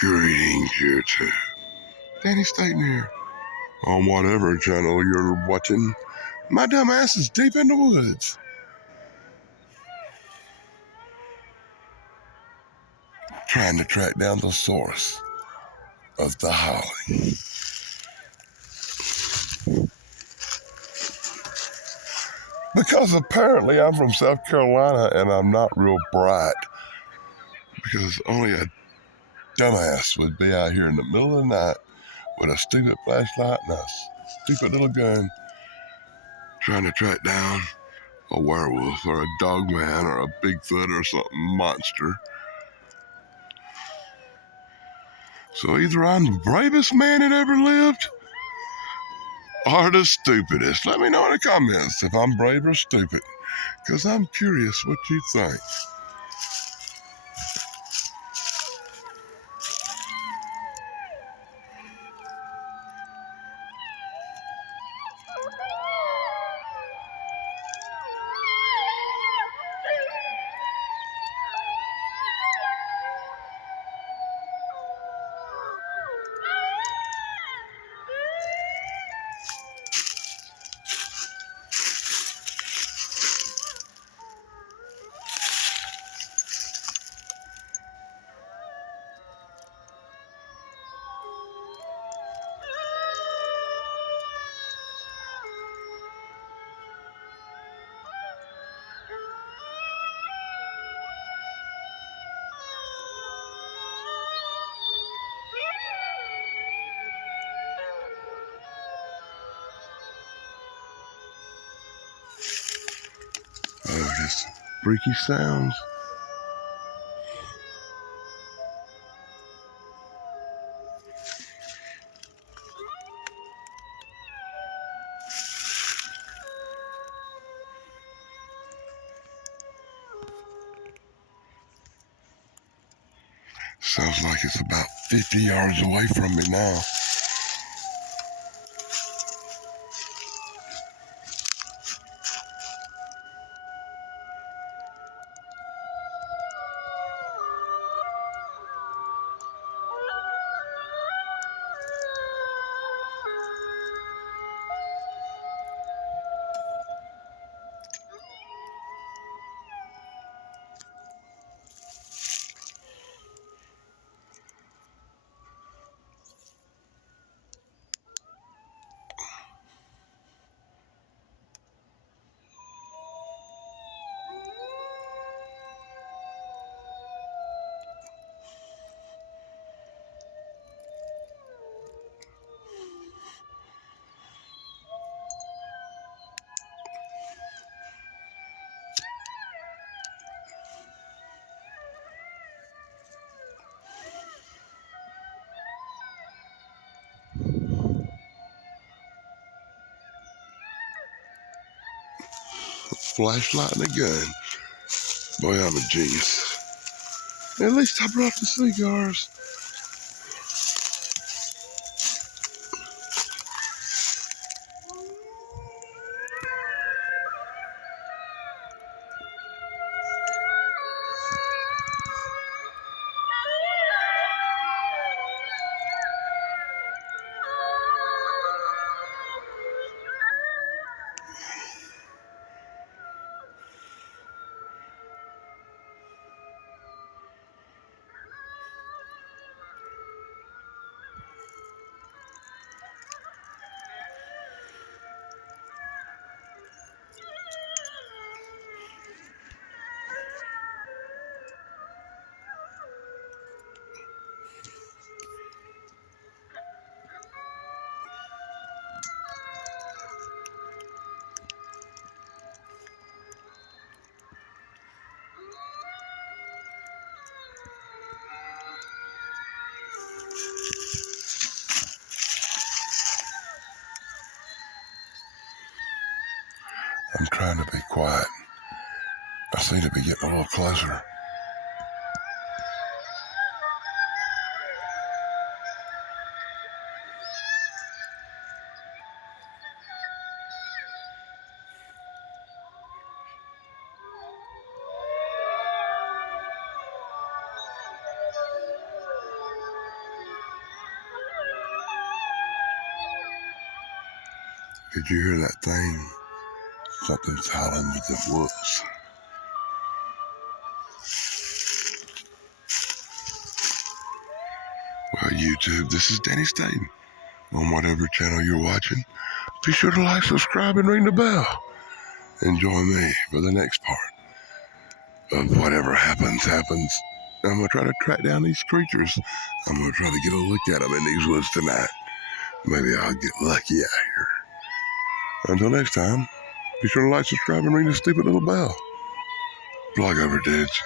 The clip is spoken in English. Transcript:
Greetings, YouTube. Danny Staten here. On whatever channel you're watching, my dumb ass is deep in the woods. Trying to track down the source of the howling. Because apparently I'm from South Carolina and I'm not real bright. Because only a dumbass would be out here in the middle of the night with a stupid flashlight and a stupid little gun trying to track down a werewolf or a Dogman or a Bigfoot or something monster. So either I'm the bravest man that ever lived or the stupidest. Let me know in the comments if I'm brave or stupid, because I'm curious what you think. Oh, just freaky sounds. Sounds like it's about 50 yards away from me now. Flashlight and a gun. Boy, I'm a genius. At least I brought the cigars. I'm trying to be quiet. I seem to be getting a little closer. Did you hear that thing? Something's howling with the wolves. Well, YouTube, this is Danny Staten. On whatever channel you're watching, be sure to like, subscribe, and ring the bell. And join me for the next part of whatever happens. I'm going to try to track down these creatures. I'm going to try to get a look at them in these woods tonight. Maybe I'll get lucky out here. Until next time, be sure to like, subscribe, and ring the stupid little bell. Vlog over, dudes.